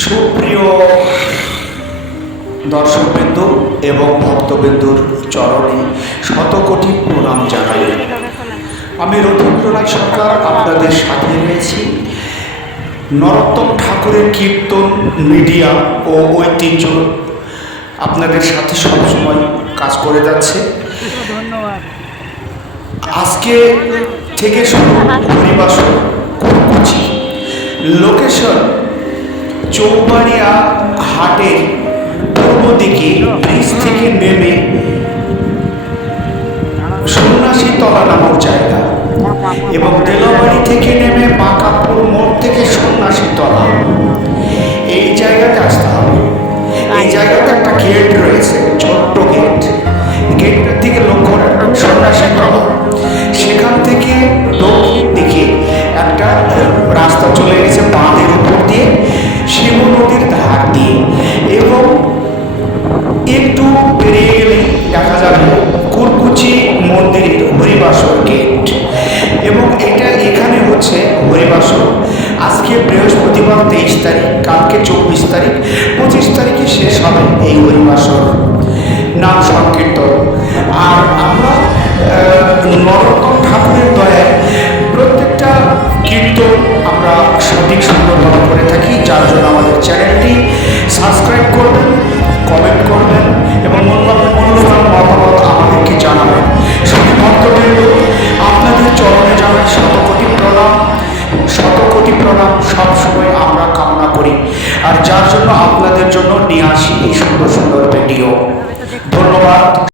সুপ্রিয় দর্শকবৃন্দ এবং ভক্তবৃন্দুর চরণে শতকোটি প্রণাম জানাই। আমি রবীন্দ্র রায় সরকার আপনাদের সাথে রয়েছি। নরোত্তম ঠাকুরের কীর্তন মিডিয়া ও ঐতিহ্য আপনাদের সাথে সবসময় কাজ করে যাচ্ছে। আজকে থেকে শুরু হরিবাসর কুরকুচি, লোকেশন চৌবাড়িয়া হাটের পূর্ব দিকে ব্রিজ থেকে নেমে সন্ন্যাসীতলা নামক জায়গা, এবং তেলাবাড়ি থেকে নেমে বাঁকাপুর মোড় থেকে সন্ন্যাসীতলা, এই জায়গাতে আসতে হবে। এই জায়গাতে একটা গেট রয়েছে, ছোট্ট গেট। গেটটার দিকে লক্ষ্য রাখবেন সন্ন্যাসীতলা। সেখান থেকে দক্ষিণ দিকে একটা রাস্তা চলে গেছে বাঁধের উপর দিয়ে, শিব নদীর ধার দিয়ে, এবং একটু বেরিয়ে গেলে দেখা যাবে কুরকুচি মন্দিরের হরিবাসর গেট। এবং এখানে হচ্ছে হরিবাসর। আজকে বৃহস্পতিবার 23 তারিখ, কালকে 24 তারিখ, 25 তারিখে শেষ হবে এই হরিবাসর নাম সংকীর্তন। আর আমরা